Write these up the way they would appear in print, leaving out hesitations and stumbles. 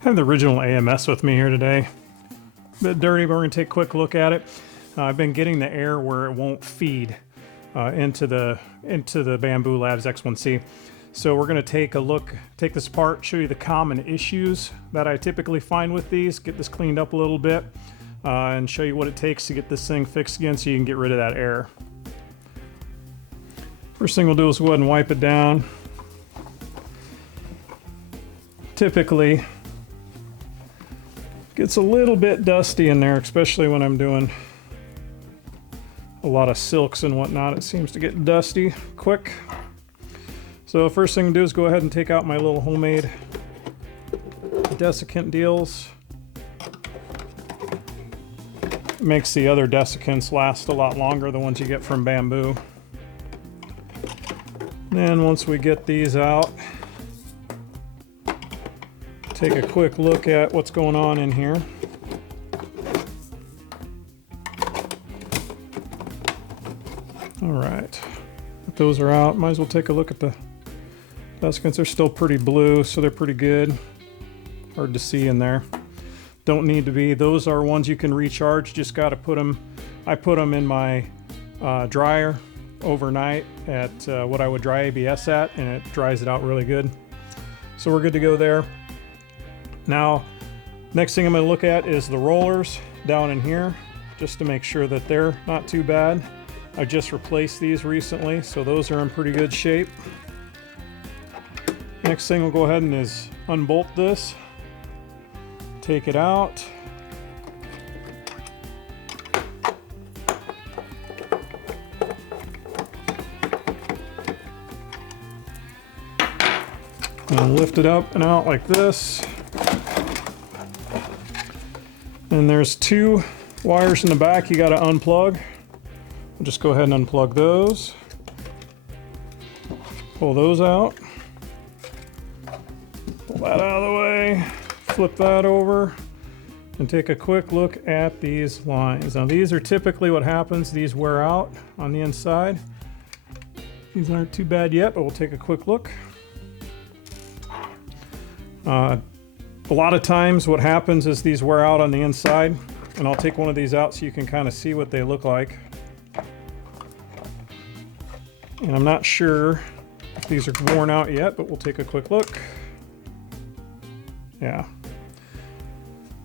I have the original AMS with me here today. A bit dirty, but we're going to take a quick look at it. I've been getting the air where it won't feed into the Bambu Labs X1C. So we're going to take this apart, show you the common issues that I typically find with these, get this cleaned up a little bit, and show you what it takes to get this thing fixed again so you can get rid of that air. First thing we'll do is go ahead and wipe it down. Typically, gets a little bit dusty in there, especially when I'm doing a lot of silks and whatnot. It seems to get dusty quick. So first thing to do is go ahead and take out my little homemade desiccant deals. It makes the other desiccants last a lot longer, the ones you get from Bambu. Then once we get these out, take a quick look at what's going on in here. All right, if those are out, might as well take a look at the desiccants. They're still pretty blue, so they're pretty good. Hard to see in there. Don't need to be. Those are ones you can recharge. Just got to put them. I put them in my dryer overnight at what I would dry ABS at, and it dries it out really good. So we're good to go there. Now, next thing I'm going to look at is the rollers down in here, just to make sure that they're not too bad. I just replaced these recently, so those are in pretty good shape. Next thing we'll go ahead and is unbolt this, take it out. And lift it up and out like this. And there's two wires in the back you got to unplug. We'll just go ahead and unplug those. Pull those out. Pull that out of the way. Flip that over. And take a quick look at these lines. Now these are typically what happens. These wear out on the inside. These aren't too bad yet, but we'll take a quick look. A lot of times what happens is these wear out on the inside, and I'll take one of these out so you can kind of see what they look like. And I'm not sure if these are worn out yet, but we'll take a quick look. Yeah.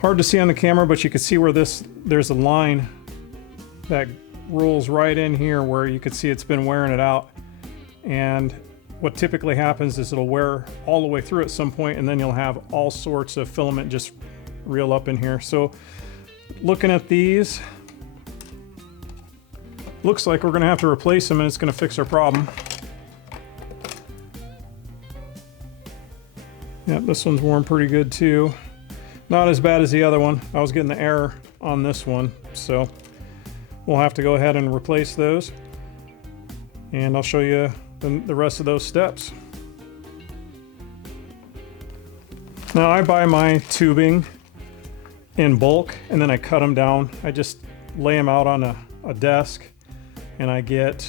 Hard to see on the camera, but you can see where there's a line that rolls right in here where you can see it's been wearing it out. And what typically happens is it'll wear all the way through at some point, and then you'll have all sorts of filament just reel up in here. So looking at these, looks like we're going to have to replace them, and it's going to fix our problem. Yep, this one's worn pretty good too. Not as bad as the other one. I was getting the error on this one, so we'll have to go ahead and replace those. And I'll show you the rest of those steps. Now I buy my tubing in bulk, and then I cut them down. I just lay them out on a desk, and I get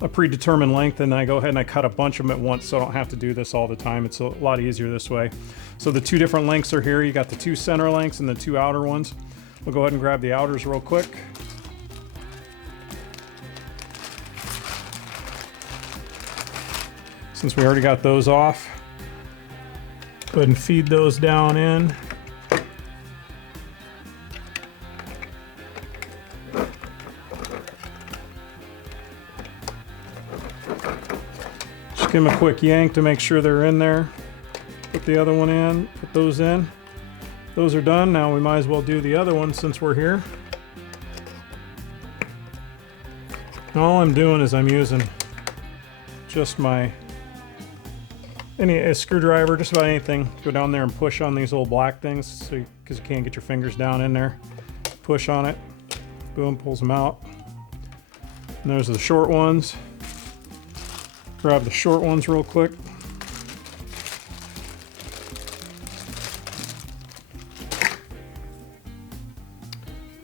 a predetermined length, and then I go ahead and I cut a bunch of them at once, so I don't have to do this all the time. It's a lot easier this way. So the two different lengths are here. You got the two center lengths and the two outer ones. We'll go ahead and grab the outers real quick. Since we already got those off, go ahead and feed those down in. Just give them a quick yank to make sure they're in there. Put the other one in, put those in. Those are done. Now we might as well do the other one since we're here. All I'm doing is I'm using just a screwdriver, just about anything. Go down there and push on these little black things, so because you can't get your fingers down in there. Push on it, boom, pulls them out. And those are the short ones. Grab the short ones real quick.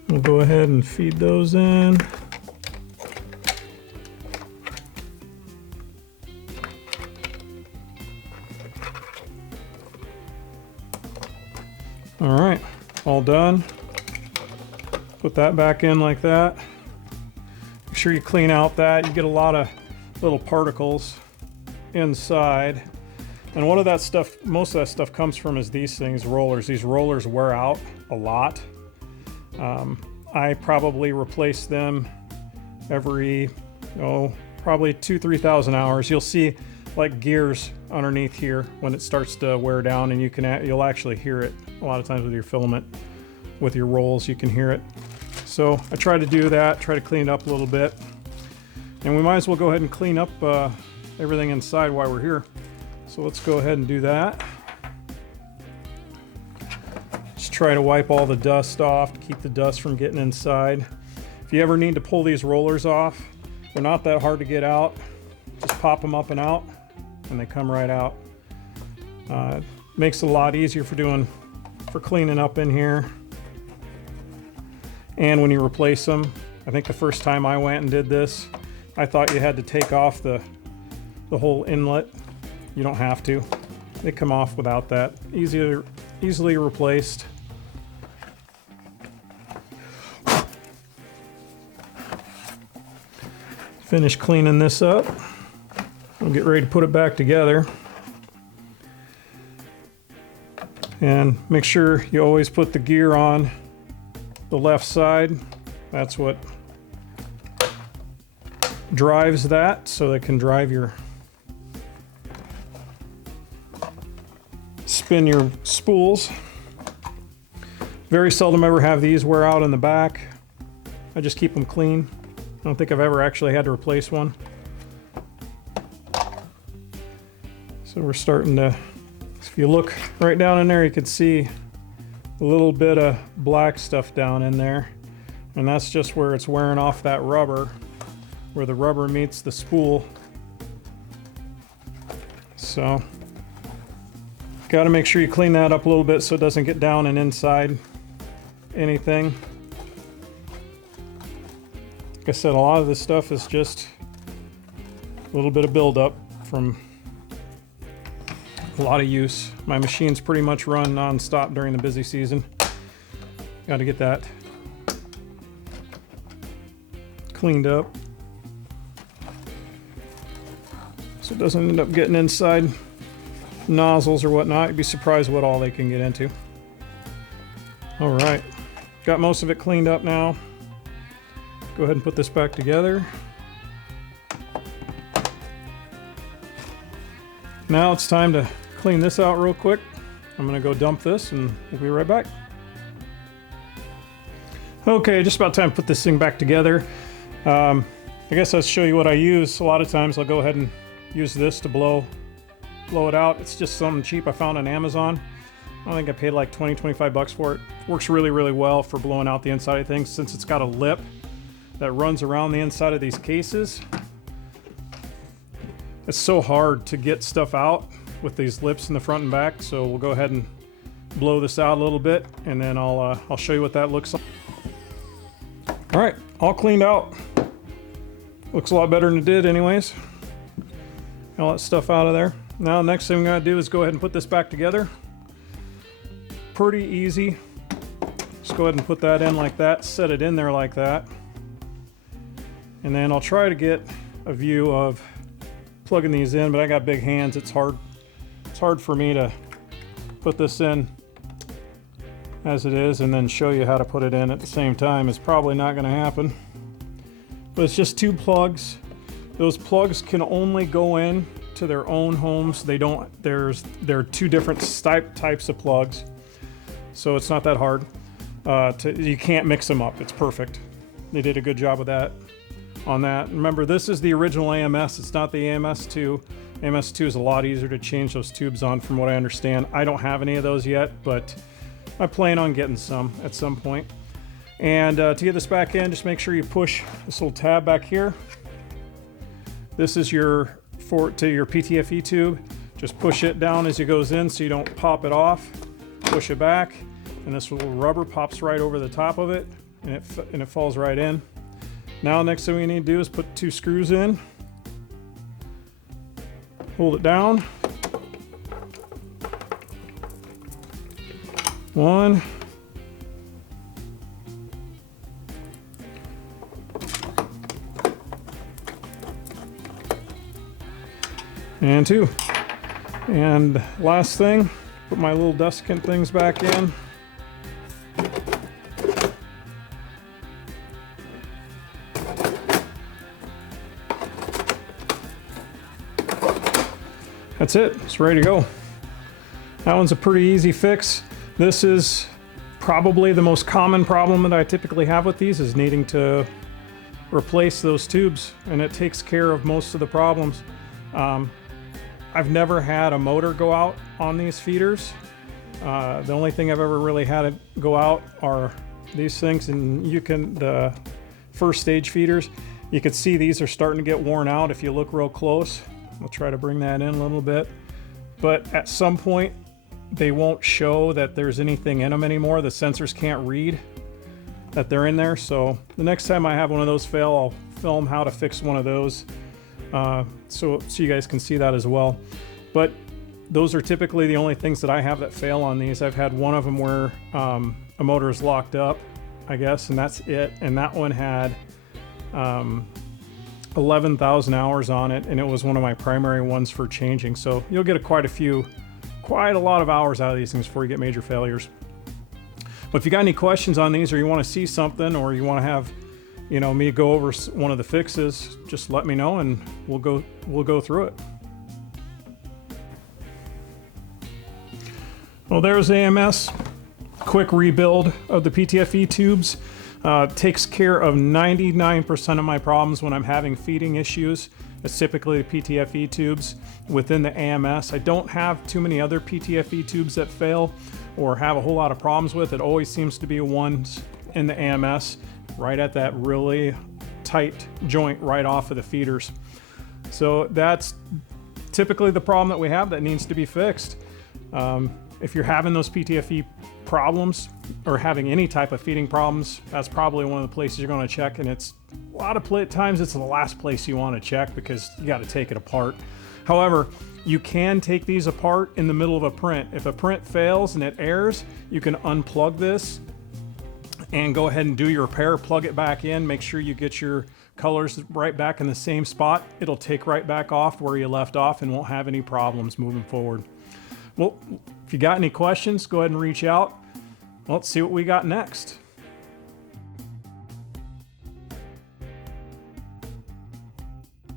We'll go ahead and feed those in. All right, all done. Put that back in like that. Make sure you clean out that. You get a lot of little particles inside. And what of that stuff, most of that stuff comes from is these things, rollers. These rollers wear out a lot. I probably replace them every, probably 2,000-3,000 hours. You'll see like gears underneath here when it starts to wear down, and you'll actually hear it a lot of times with your filament, with your rolls, you can hear it. So I try to do that, try to clean it up a little bit. And we might as well go ahead and clean up everything inside while we're here. So let's go ahead and do that. Just try to wipe all the dust off to keep the dust from getting inside. If you ever need to pull these rollers off, they're not that hard to get out. Just pop them up and out, and they come right out. Makes it a lot easier for cleaning up in here. And when you replace them, I think the first time I went and did this, I thought you had to take off the whole inlet. You don't have to. They come off without that. Easily replaced. Finish cleaning this up. We'll get ready to put it back together. And make sure you always put the gear on the left side. That's what drives that, so they can drive spin your spools. Very seldom ever have these wear out in the back. I just keep them clean. I don't think I've ever actually had to replace one. So we're starting to, if you look right down in there, you can see a little bit of black stuff down in there. And that's just where it's wearing off that rubber, where the rubber meets the spool. So, got to make sure you clean that up a little bit so it doesn't get down and inside anything. Like I said, a lot of this stuff is just a little bit of buildup from a lot of use. My machines pretty much run non-stop during the busy season. Got to get that cleaned up so it doesn't end up getting inside nozzles or whatnot. You'd be surprised what all they can get into. All right, got most of it cleaned up now. Go ahead and put this back together. Now it's time to clean this out real quick. I'm gonna go dump this and we'll be right back. Okay, just about time to put this thing back together. I guess I'll show you what I use. A lot of times I'll go ahead and use this to blow it out. It's just something cheap I found on Amazon. I think I paid like 20-25 bucks for it. Works really, really well for blowing out the inside of things since it's got a lip that runs around the inside of these cases. It's so hard to get stuff out with these lips in the front and back, so we'll go ahead and blow this out a little bit, and then I'll show you what that looks like. All right, all cleaned out. Looks a lot better than it did anyways. All that stuff out of there. Now next thing I'm gonna do is go ahead and put this back together. Pretty easy. Just go ahead and put that in like that, set it in there like that. And then I'll try to get a view of plugging these in, but I got big hands. It's hard for me to put this in as it is and then show you how to put it in at the same time. It's probably not going to happen. But it's just two plugs. Those plugs can only go in to their own homes. There are two different types of plugs, so it's not that hard. You can't mix them up. It's perfect. They did a good job with that. On that. Remember, this is the original AMS. It's not the AMS2. AMS2 is a lot easier to change those tubes on from what I understand. I don't have any of those yet, but I plan on getting some at some point. And to get this back in, just make sure you push this little tab back here. This is your PTFE tube. Just push it down as it goes in so you don't pop it off. Push it back, and this little rubber pops right over the top of it, and it falls right in. Now, next thing we need to do is put two screws in. Hold it down. 1. And 2. And last thing, put my little desiccant things back in. That's it, it's ready to go. That one's a pretty easy fix. This is probably the most common problem that I typically have with these, is needing to replace those tubes, and it takes care of most of the problems. I've never had a motor go out on these feeders. The only thing I've ever really had it go out are these things, and the first stage feeders, you can see these are starting to get worn out if you look real close. I'll try to bring that in a little bit, but at some point they won't show that there's anything in them anymore. The sensors can't read that they're in there. So the next time I have one of those fail, I'll film how to fix one of those, so you guys can see that as well. But those are typically the only things that I have that fail on these. I've had one of them where a motor is locked up, I guess, and that's it. And that one had 11,000 hours on it, and it was one of my primary ones for changing. So you'll get quite a lot of hours out of these things before you get major failures. But if you got any questions on these, or you want to see something, or you want to have, you know, me go over one of the fixes, just let me know and we'll go through it. Well, there's AMS. Quick rebuild of the PTFE tubes. Takes care of 99% of my problems when I'm having feeding issues. It's typically the PTFE tubes within the AMS. I don't have too many other PTFE tubes that fail or have a whole lot of problems with. It always seems to be ones in the AMS right at that really tight joint right off of the feeders. So that's typically the problem that we have that needs to be fixed. If you're having those PTFE problems or having any type of feeding problems, that's probably one of the places you're going to check, and it's a lot of times it's the last place you want to check because you got to take it apart. However, you can take these apart in the middle of a print. If a print fails and it errs, you can unplug this and go ahead and do your repair, plug it back in, make sure you get your colors right back in the same spot. It'll take right back off where you left off and won't have any problems moving forward. Well, if you got any questions, go ahead and reach out. Well, let's see what we got next.